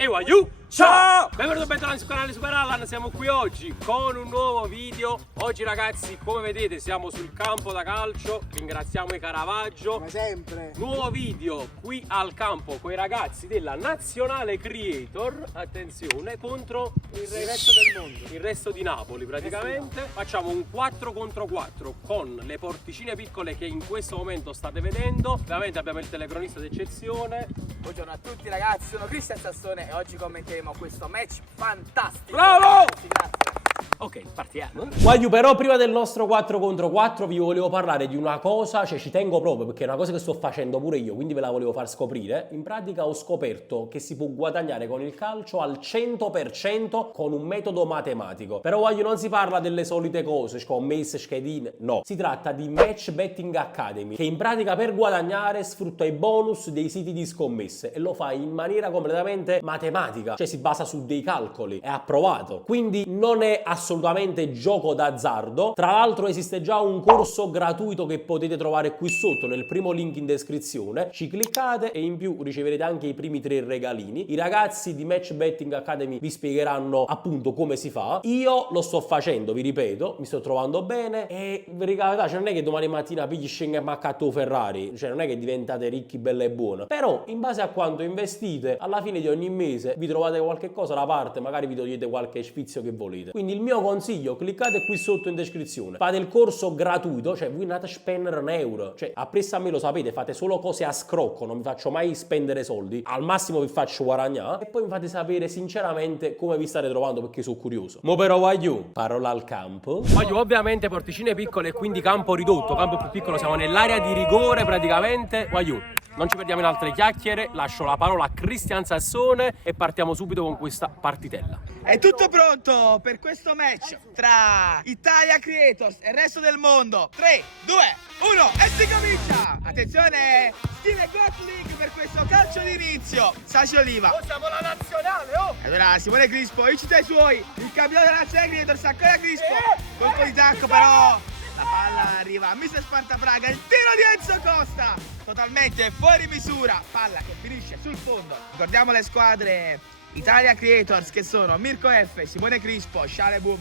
E Waiu, ciao! Benvenuti e bentornati sul canale Super Allan, siamo qui oggi con un nuovo video. Oggi ragazzi, come vedete, siamo sul campo da calcio, ringraziamo i Caravaggio. Come sempre. Nuovo video qui al campo con i ragazzi della Nazionale Creator, attenzione, contro Il resto del mondo. il resto di Napoli praticamente. Facciamo un 4 contro 4 con le porticine piccole che in questo momento state vedendo. Ovviamente abbiamo il telecronista d'eccezione. Buongiorno a tutti ragazzi, sono Cristian Sassone e oggi commenteremo questo match fantastico. Bravo! Grazie. Ok, partiamo. Guagliu, però prima del nostro 4 contro 4 vi volevo parlare di una cosa, cioè ci tengo proprio perché è una cosa che sto facendo pure io, quindi ve la volevo far scoprire. In pratica ho scoperto che si può guadagnare con il calcio al 100% con un metodo matematico. Però Guagliu, non si parla delle solite cose, scommesse, schedine, no. Si tratta di Match Betting Academy, che in pratica per guadagnare sfrutta i bonus dei siti di scommesse e lo fa in maniera completamente matematica, cioè si basa su dei calcoli, è approvato. Quindi non è assolutamente gioco d'azzardo. Tra l'altro esiste già un corso gratuito che potete trovare qui sotto nel primo link in descrizione. Ci cliccate e in più riceverete anche i primi 3 regalini. I ragazzi di Match Betting Academy vi spiegheranno appunto come si fa. Io lo sto facendo, vi ripeto, mi sto trovando bene e cioè non è che domani mattina pigli scende Maccatto Ferrari, cioè non è che diventate ricchi, bella e buona. Però in base a quanto investite, alla fine di ogni mese vi trovate qualche cosa da parte, magari vi togliete qualche sfizio che volete. Quindi il mio consiglio, cliccate qui sotto in descrizione, fate il corso gratuito, cioè voi andate a spendere €1, cioè appresso a me lo sapete, fate solo cose a scrocco, non vi faccio mai spendere soldi, al massimo vi faccio guadagnare e poi mi fate sapere sinceramente come vi state trovando perché sono curioso. Mo però Waiu, parola al campo. Waiu, ovviamente porticine piccole, quindi campo ridotto, campo più piccolo, siamo nell'area di rigore praticamente. Waiu, non ci perdiamo in altre chiacchiere, lascio la parola a Cristian Sassone e partiamo subito con questa partitella. È tutto pronto per questo match tra Italia Creators e il resto del mondo. 3, 2, 1 e si comincia! Attenzione, stile Gotling per questo calcio d'inizio. Saci Oliva. Oh, siamo la nazionale, oh! Allora Simone Crispo, incita i suoi. Il campione della Nazionale Creators, ancora Crispo. Colpo di tacco però. La palla arriva a Mister Sparta Praga, il tiro di Enzo Costa, totalmente fuori misura, palla che finisce sul fondo. Ricordiamo le squadre Italia Creators che sono Mirko F, Simone Crispo, Shale Boom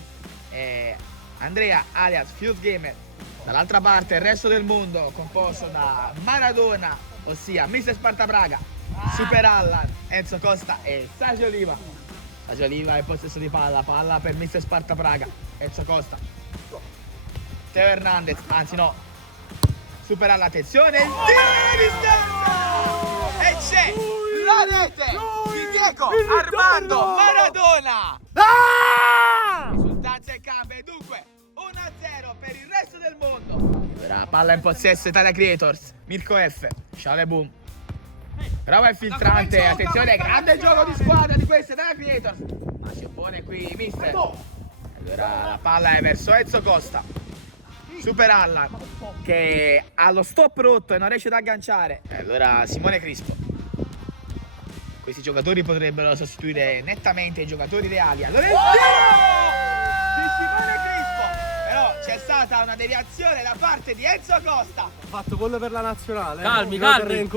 e Andrea alias Fuse Gamer. Dall'altra parte il resto del mondo composto da Maradona, ossia Mister Sparta Praga, Super Allan, Enzo Costa e Saci Oliva. Saci Oliva è in possesso di palla, palla per Mister Sparta Praga, Enzo Costa. Teo Hernandez, anzi no, supera l'attenzione, il tiro di distanza! E c'è la rete di Diego Armando Maradona! Risultanza in campo e dunque 1-0 per il resto del mondo. Ora palla in possesso Italia Creators, Mirko F, Shale Boom. Prova il filtrante, attenzione, grande gioco di squadra di questa Italia Creators. Ma si oppone qui Mister. Allora la palla è verso Enzo Costa. Super Allan che ha lo stop rotto e non riesce ad agganciare. E allora Simone Crispo. Questi giocatori potrebbero sostituire nettamente i giocatori reali. Allora il tiro di Simone Crispo. Però c'è stata una deviazione da parte di Enzo Costa. Ha fatto gol per la nazionale. Calmi, calmi.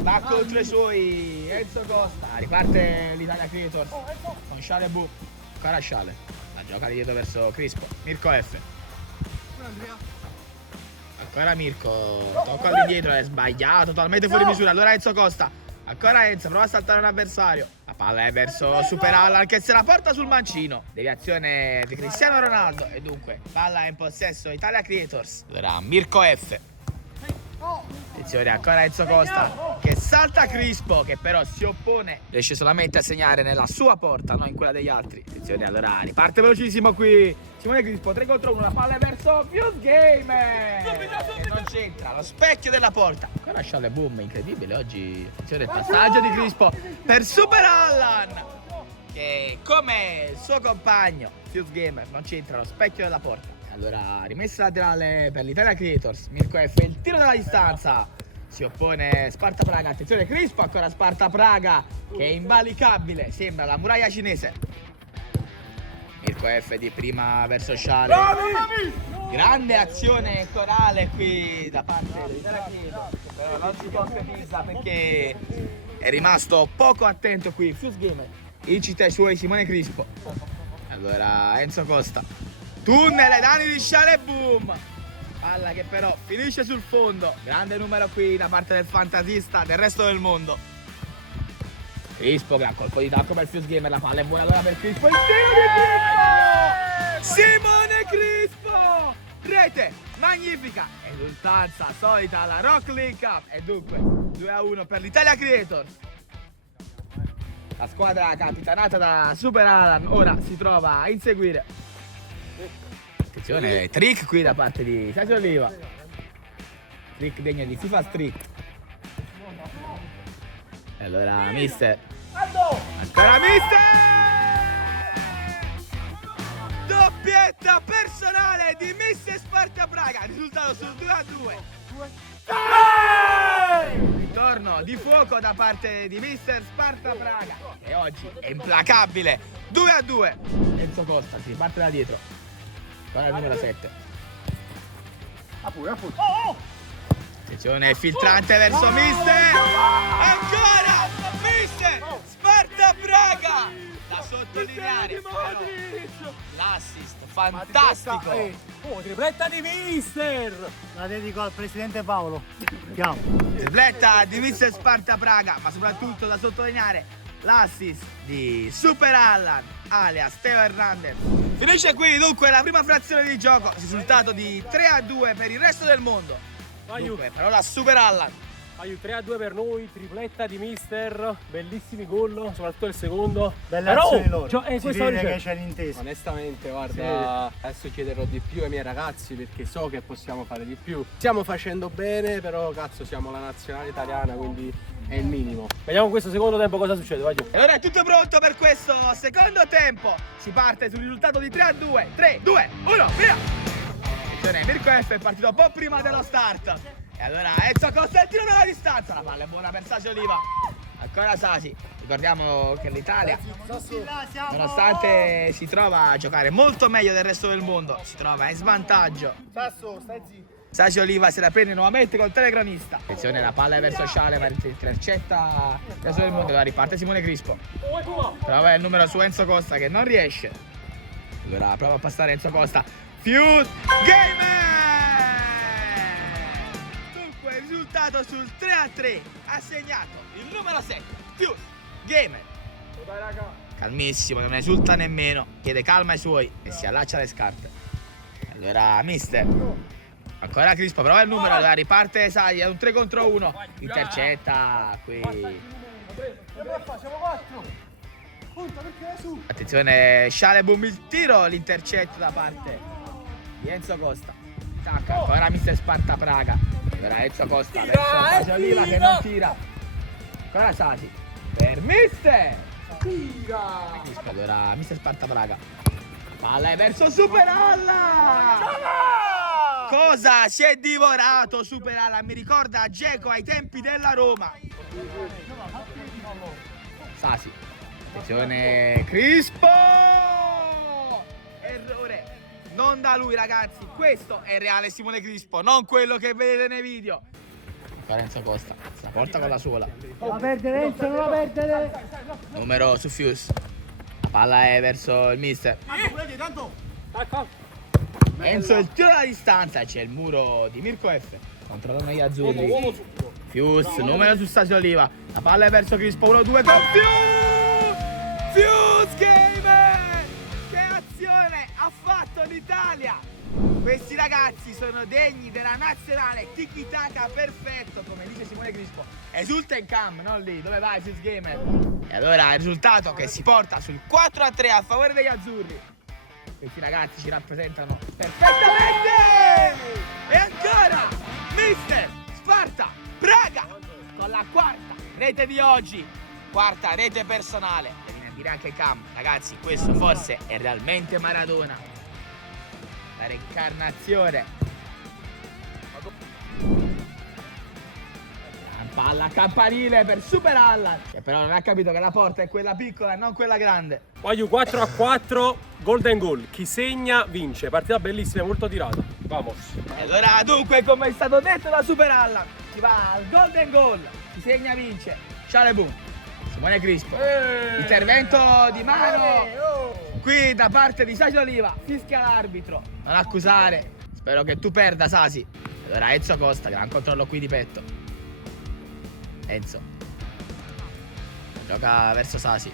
Va contro i suoi Enzo Costa. Riparte l'Italia Creators con Shale Boom. Ancora Shale. La gioca dietro verso Crispo. Mirko F. Ancora Mirko, tocca all'indietro, è sbagliato, totalmente fuori misura. Allora Enzo Costa, ancora Enzo, prova a saltare un avversario. La palla è verso Super Allan che se la porta sul mancino. Deviazione di Cristiano Ronaldo e dunque palla in possesso Italia Creators. Allora Mirko F. Attenzione, ancora Enzo Costa che salta Crispo che però si oppone. Riesce solamente a segnare nella sua porta, non in quella degli altri. Attenzione, allora riparte velocissimo qui Simone Crispo, 3 contro 1, la palla è verso Fuse Gamer che non c'entra, lo specchio della porta. Ancora Shale Boom, incredibile oggi. Attenzione, il passaggio di Crispo per Super Allan che come il suo compagno Fuse Gamer non c'entra, lo specchio della porta. Allora, rimessa laterale per l'Italia Creators, Mirko F, il tiro dalla distanza, si oppone Sparta Praga, attenzione Crispo, ancora Sparta Praga che è invalicabile, sembra la muraglia cinese. Mirko F di prima verso Shale, grande azione corale qui da parte dell'Italia Creators, però non si concretizza perché è rimasto poco attento qui. Fuse Gamer, incita i suoi Simone Crispo. Allora Enzo Costa, tunnel ai danni di Shale Boom. Palla che però finisce sul fondo. Grande numero qui da parte del fantasista del resto del mondo. Crispo, gran colpo di tacco per Fuse Gamer. La palla è buona allora per Crispo. Il tiro di Crispo! Simone Crispo! Rete magnifica. Esultanza solita alla Rock League Cup. E dunque 2-1 per l'Italia Creators. La squadra capitanata da Super Alan ora si trova a inseguire. Attenzione, trick qui da parte di Sasha Oliva. Trick degno di FIFA Street. E allora mister. Ancora mister! Doppietta personale di mister Sparta Praga. Risultato sul 2-2. Ritorno di fuoco da parte di mister Sparta Praga. E oggi è implacabile. 2-2. Enzo Costa si parte da dietro. Ora il numero 7. Attenzione, filtrante verso mister. Ancora mister Sparta Praga. Da sottolineare l'assist fantastico. Tripletta di mister! La dedico al presidente Paolo. Andiamo. Tripletta di mister Sparta Praga, ma soprattutto da sottolineare l'assist di Super Allan alias Teo Hernandez. Finisce qui dunque la prima frazione di gioco, risultato di 3-2 per il resto del mondo. Dunque, parola a Super Allan. 3-2 per noi, tripletta di mister, bellissimi gol, soprattutto il secondo. Belle azioni loro. Si Si vede che c'è l'intesa. Onestamente, guarda, adesso chiederò di più ai miei ragazzi perché so che possiamo fare di più. Stiamo facendo bene, però cazzo siamo la nazionale italiana, quindi è il minimo. Vediamo questo secondo tempo cosa succede, vai giù. E allora è tutto pronto per questo secondo tempo. Si parte sul risultato di 3-2. 3, 2, 1, via! Attenzione, Mirko F è partito un po' prima dello start. E allora Enzo Costa il tiro dalla distanza. La palla è buona per Sasi Oliva. Ancora Sasi. Ricordiamo che l'Italia, nonostante si trova a giocare molto meglio del resto del mondo, si trova in svantaggio. Sasso, stai zitto. Sasi Oliva se la prende nuovamente col telecronista. Attenzione, la palla è verso Sciale, ma intercetta il resto del mondo. La riparte Simone Crispo. Prova il numero su Enzo Costa che non riesce. Allora prova a passare Enzo Costa. Fuse Gamer! Dunque il risultato sul 3-3 ha segnato il numero 7, Fuse Gamer. Calmissimo, non esulta nemmeno, chiede calma ai suoi e si allaccia alle scarpe. Allora mister. Ancora Crispo, prova il numero, allora riparte Sadi, è un 3 contro 1. Intercetta qui. Attenzione, Shale Boom il tiro, l'intercetto da parte di Enzo Costa. Tacca, ancora mister Sparta Praga. Allora Enzo Costa verso Sasi Oliva che non tira. Ancora Sasi. Per mister. Crispo, allora mister Sparta Praga. Palla è verso Super Alla. Cosa si è divorato Super Alla? Mi ricorda Dzeko ai tempi della Roma. Sasi. Attenzione, Crispo! Errore. Non da lui ragazzi, questo è il reale Simone Crispo, non quello che vedete nei video. Enzo Costa, se la porta con la sola. Non la perdere Enzo, non la perdere. Numero su Fuse. La palla è verso il mister. Enzo il tiro alla distanza, c'è il muro di Mirko F. Controllano gli azzurri. Fuse, numero su Stasio Oliva. La palla è verso Crispo, 1-2 con Fuse! Fuse Gamer! Che azione ha fatto l'Italia! Questi ragazzi sono degni della nazionale, tiki-taka perfetto, come dice Simone Crispo. Esulta in cam, non lì, dove vai Fuse Gamer? E allora il risultato che si porta sul 4-3 a favore degli azzurri. Questi ragazzi ci rappresentano perfettamente! E ancora mister Sparta Praga con la quarta rete di oggi, quarta rete personale. E viene a dire anche Cam, ragazzi, questo forse è realmente Maradona, la reincarnazione. Palla campanile per Super Allan, che però non ha capito che la porta è quella piccola e non quella grande. Voglio 4-4, golden goal. Chi segna vince. Partita bellissima, molto tirata. Vamos. E allora dunque, come è stato detto da Super Allan, si va al golden goal, chi segna vince. Ciao boom. Simone Crispo. Intervento di mano. Qui da parte di Sasi Oliva. Fischia l'arbitro. Non accusare. Spero che tu perda, Sasi. Allora Enzo Costa, gran controllo qui di petto. Enzo. Gioca verso Sasi.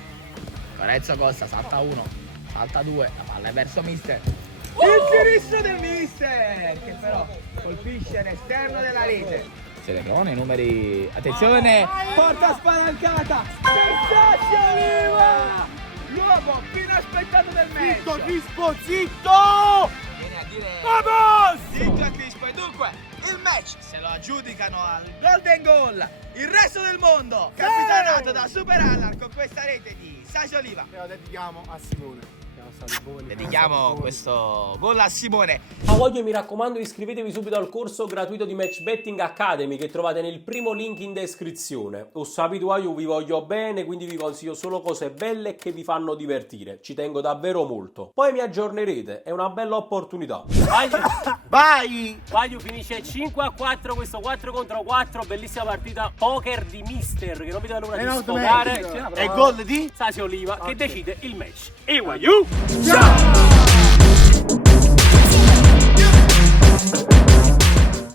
Ancora Enzo Costa, salta 1. Salta 2. La palla è verso mister. Il sinistro del mister. Che però colpisce l'esterno della rete. Se ne provano i numeri. Attenzione, porta spalancata per Sasi Oliva, l'uomo più inaspettato del match. Zitto, Crispo, zitto! Viene a dire Vamos! zitto a Crispo. E dunque il match se lo aggiudicano al golden goal il resto del mondo, capitanato da Super Allar con questa rete di Sasi Oliva. Lo dedichiamo a Simone. Siamo stati buoni. Dedichiamo questo gol a Simone. A voglio, mi raccomando, iscrivetevi subito al corso gratuito di Match Betting Academy che trovate nel primo link in descrizione. Ho sapito, io vi voglio bene, quindi vi consiglio solo cose belle e che vi fanno divertire. Ci tengo davvero molto. Poi mi aggiornerete, è una bella opportunità. Vai! Vaglio finisce 5-4 questo 4 contro 4, bellissima partita poker di mister che non vedo l'ora di sfogare. E gol di? Sasi Oliva che decide il match. E Vaglio! Ciao!